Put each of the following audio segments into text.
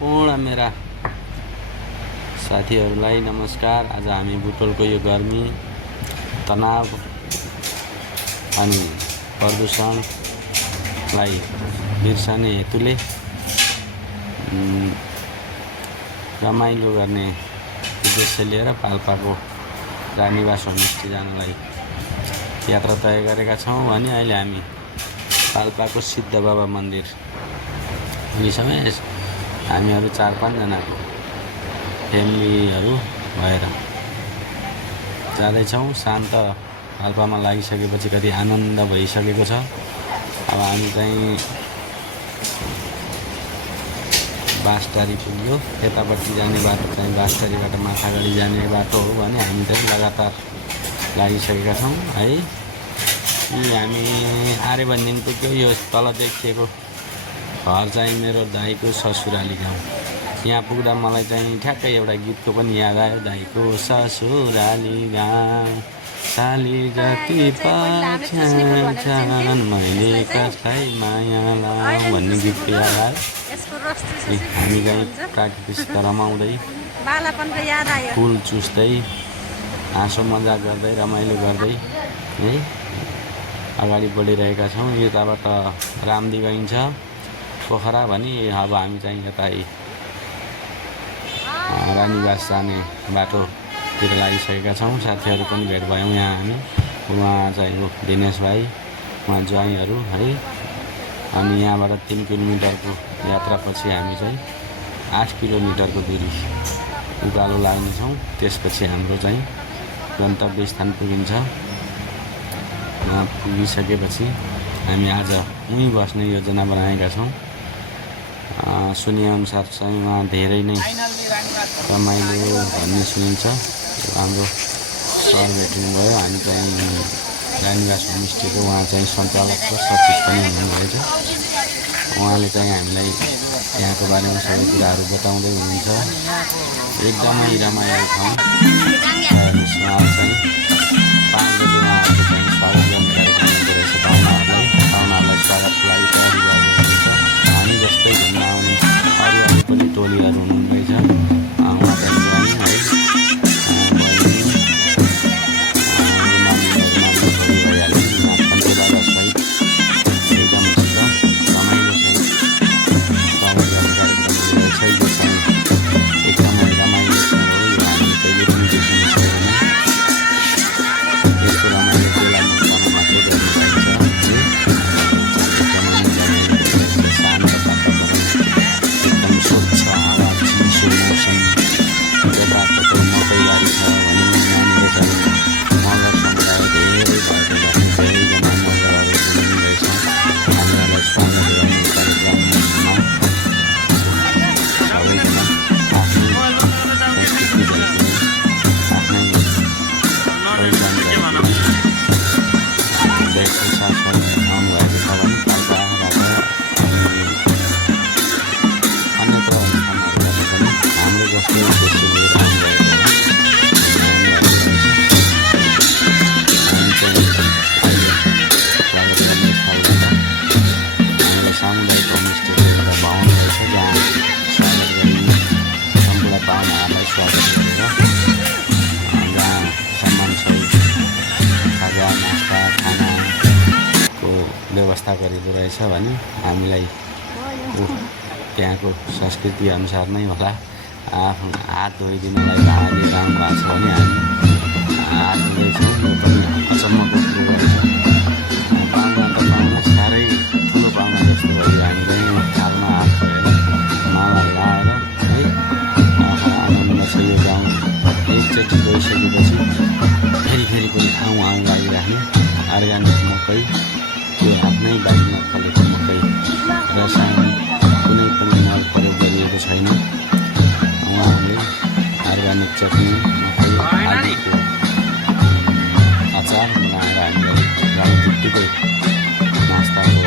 सम्पूर्ण मेरा साथीहरूलाई नमस्कार। आज हामी बुटोलको यो गर्मी, तनाव अनि प्रदूषणलाई बिर्सने हेतुले रमाइलो गर्ने उद्देश्य लिएर पाल्पाको रानीवास होमस्टे जानलाई यात्रा तय गरेका छौँ। भने अहिले हामी पाल्पाको सिद्ध बाबा मन्दिर पुगिसक्यौँ। हामीहरू 4-5 जनाको फ्यामिलीहरू भएर जाँदैछौँ। शान्त पाल्पामा लागिसकेपछि कति आनन्द भइसकेको छ। अब हामी चाहिँ बाँसटारी पुग्यो। यतापट्टि जाने बाटो चाहिँ बाँसटारीबाट माथागढी जाने बाटो हो भने हामी चाहिँ लगातार लागिसकेका छौँ है। हामी आर्यभञ्ज्याङ पुग्यो। यो तल देखिएको घर चाहिँ मेरो दाइको ससुराली गाउँ। यहाँ पुग्दा मलाई चाहिँ ठ्याक्कै एउटा गीतको पनि याद आयो। दाइको ससुराली गाउँ साली जति पाछन् मैले कसलाई माया लाउँ भन्ने गीतको याद आयो। हामी चाहिँ प्राकृतिक रमाउँदै फुल चुस्दै हाँसो मजाक गर्दै रमाइलो गर्दै है अगाडि बढिरहेका छौँ। यताबाट रामदी गइन्छ पोखरा भने अब हामी चाहिँ यता रानीवास जाने बाटोतिर लागिसकेका छौँ। साथीहरू पनि भेट भयौँ यहाँ हामी। उहाँ चाहिँ दिनेश भाइ, उहाँ ज्वाइँहरू है। अनि यहाँबाट 3 किलोमिटरको यात्रापछि हामी चाहिँ 8 किलोमिटरको दूरी उकालो लाग्नेछौँ। त्यसपछि हाम्रो चाहिँ गन्तव्य स्थान पुगिन्छ। यहाँ पुगिसकेपछि हामी आज उहीँ बस्ने योजना बनाएका छौँ। सुनिएअनुसार चाहिँ उहाँ धेरै नै रमाइलो भन्ने सुनिन्छ। हाम्रो सर भेट्नुभयो। हामी चाहिँ रानीवास होमस्टेको उहाँ चाहिँ सञ्चालक र सचिव पनि हुनुभएछ। उहाँले चाहिँ हामीलाई यहाँको बारेमा सबै कुराहरू बताउँदै हुनुहुन्छ। एकदमै रमाइलो ठाउँ। हेर्नुहोस् उहाँ चाहिँ 5 बजे उहाँहरूको चाहिँ स्वागत गर्ने कार्यक्रम हुँदो रहेछ। पाहुनाहरूलाई स्वागतको लागि तयारी गर्नुहुन्छ। हामी जस्तै घुम्न आउने अरू पनि टोलीहरू हुनुहुँदैछ। उहाँ चाहिँ ज्वाइँ है व्यवस्था गरिँदो रहेछ भने हामीलाई त्यहाँको संस्कृति अनुसार नै होला आफ्नो हात धोइदिनलाई भाँडी काम भएको छ भने हामी हात धुँदैछौँ। यो पनि अचम्मको कुरो रहेछ। पाहुना त पाहुना साह्रै ठुलो पाहुना जस्तो भयो। हामी चाहिँ थालमा हात धोएर माला लाएर है आनन्द छ। यो गाउँ एकचोटि गइसकेपछि फेरि पनि आउँ लागिराख्ने अर्ग्यानिक मकै, त्यो आफ्नै बारीमा फलेको मकै, रसायनिक कुनै पनि मल प्रयोग गरिएको छैन। उहाँहरूले अर्ग्यानिक चटनी, मकै आदिको अचार बनाएर हामीलाई राजजुट्टीकै नास्ताको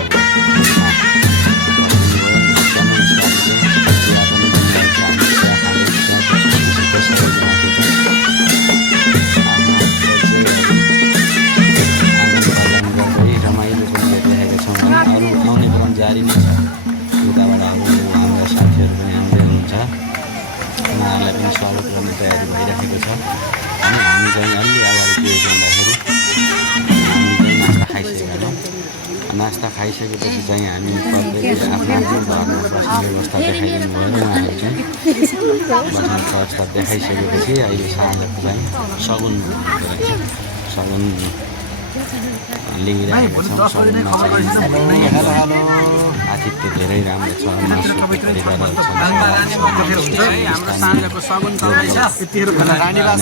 जारी नै छ। उताबाट हाम्रो साथीहरू पनि आउँदै हुनुहुन्छ। स्वागत गर्ने तयारी भइरहेको छ अनि हामी चाहिँ अलि अगाडि के भन्दाखेरि हामी नास्ता खाइसकेका छौँ नास्ता खाइसकेपछि चाहिँ हामी प्रत्येकले आफ्नो घरमा बस्ने व्यवस्था देखाइदिनु भयो उहाँहरू चाहिँ बस्ने व्यवस्था देखाइसकेपछि अहिले साँझको चाहिँ सगुन सगुन लिइरहेको छौँ सगुनमा चाहिँ आतिथ्य धेरै राम्रो छ हाम्रो साँझको सगुन चल्दैछ रानीबास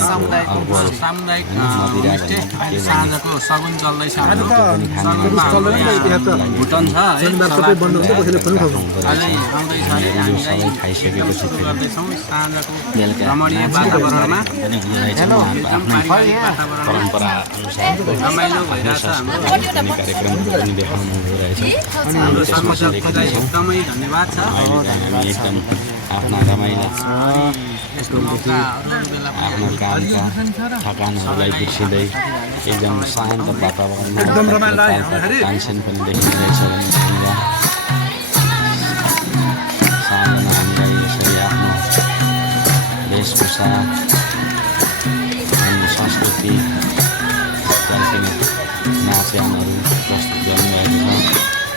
सामुदायिक साँझको सगुन चल्दैछ भुटन छ अझै आउँदैछ अरे हामीलाई खाइसकेपछि गर्दैछौँ साँझको रमणीय वातावरणमा परम्परा रमाइलो भइरहेछ हाम्रो कार्यक्रमहरू पनि देखाउनु भइरहेछ हाम्रो समाजलाई एकदमै धन्यवाद छ हामी एकदम आफ्ना रमाइला आफ्नो कामका थकानहरूलाई बिर्सिँदै एकदम शान्त वातावरणमा टेन्सन पनि देखिरहेछ भने साँझमा हामीलाई यसरी आफ्नो वेशभूषा अनि संस्कृति झल्किने नाचगानहरू प्रस्तुत गर्नुभएको छ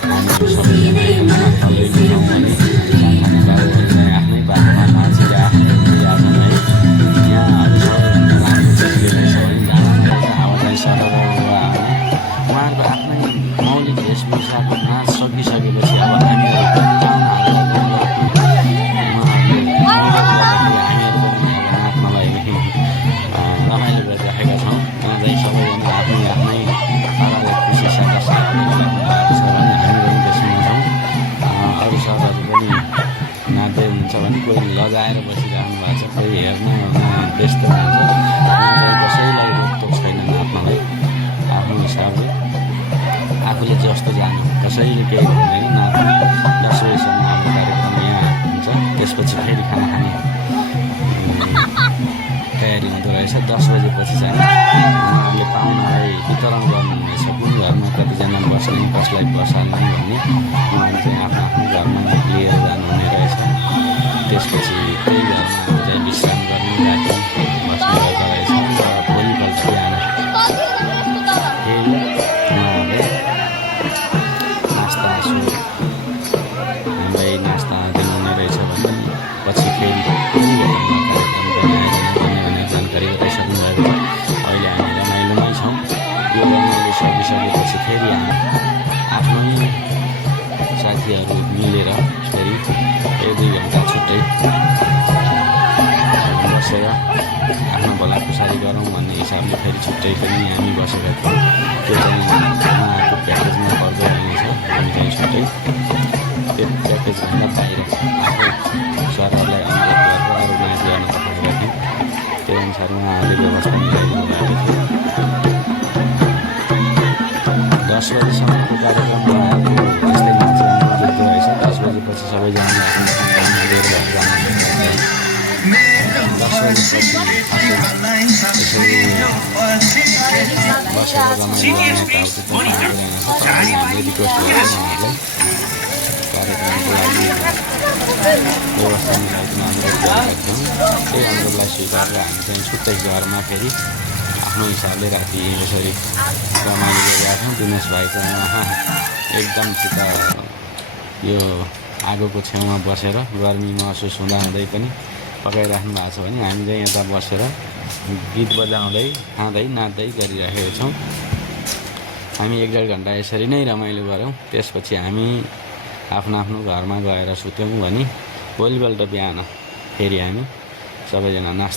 हामीहरू सबैजना आफ्नै भाषामा नाचेर आफ्नो है यहाँ आवाजलाई सरल उहाँहरूको आफ्नै मौलिक वेशभूषाको नाच सकिसकेपछि अब हामीहरू नाच्नलाई रमाइलो गरिराखेका छौँ त्यहाँ चाहिँ सबैजना आफ्नै आफ्नै पाराले खुसी साथ अरू सरहरू पनि नाच्दै हुनुहुन्छ भने कोही लगाएर बसिरहनु भएको छ कोही हेर्न व्यस्त हुन्छ कसैलाई रोकटोक छैन नाच्नलाई आफ्नो हिसाबले आफूले जस्तो जानु कसैले केही भन्दैन नाच्नु 10 बजीसम्म हाम्रो कार्यक्रम यहाँ हुन्छ त्यसपछि फेरि खाना खाने तयारी हुँदो रहेछ 10 बजेपछि चाहिँ उहाँहरूले पाहुनालाई वितरण गर्नुहुनेछ कुन घरमा कतिजना बस्ने कसलाई बसाल्ने भन्ने उहाँहरू चाहिँ आफ्नो आफ्नो घरमा लिएर जानुहुने रहेछ त्यसपछि त्यही घरमा चाहिँ विश्राम गर्ने राति बस्ने गर्दो रहेछ र भोलिपल्ट बिहान फेरि उहाँहरूले नास्ता हामीलाई नास्ता दिनुहुने रहेछ भने पछि फेरि जानकारी गराइसक्नु भएको अहिले हामी रमाइलोमै छौँ यो रमाइलो सकिसकेपछि फेरि हामी आफ्नै साथीहरू मिलेर फेरि 1-2 घन्टा छुट्टै बसेर आफ्नो भलाकुसारी गरौँ भन्ने हिसाबले फेरि छुट्टै पनि हामी बसेका थियौँ त्यो चाहिँ उहाँहरूको प्याकेजमा पर्दो रहेछ हामी चाहिँ छुट्टै त्यो प्याकेजभन्दा बाहिर आफै सरहरूलाई अनुरोध गरेर अरू नाच गर्न पठाएको थियौँ त्यो अनुसार उहाँहरूले व्यवस्था मिलाइदिनु भएको थियो 10 बजीसम्मको कार्यक्रममा त्यस्तै नाचगान जित्दो रहेछ 10 बजेपछि सबैजना आफ्नो काममा लिएर घर जानुहुन्छ 10 बजेपछि बसेर रमाइलो गर्ने हामीले रिक्वेस्ट गर्छौँ उहाँहरूलाई कार्यक्रमको लागि व्यवस्था मिलाइदिन अनुरोध गरेका थियौँ त्यही अनुरोधलाई स्वीकारेर हामी चाहिँ छुट्टै घरमा फेरि आफ्नो हिसाबले राति यसरी रमाइलो गरिरहेका छौँ दिनेश भाइको एकदमसित यो आगोको छेउमा बसेर गर्मी महसुस हुँदाहुँदै पनि पकाइराख्नु भएको छ भने हामी चाहिँ यता बसेर गीत बजाउँदै खाँदै नाच्दै गरिरहेका छौँ हामी 1-1.5 घन्टा यसरी नै रमाइलो गऱ्यौँ त्यसपछि हामी आफ्नो आफ्नो घरमा गएर सुत्यौँ भने भोलिपल्ट बिहान फेरि हामी सबैजना नास्ता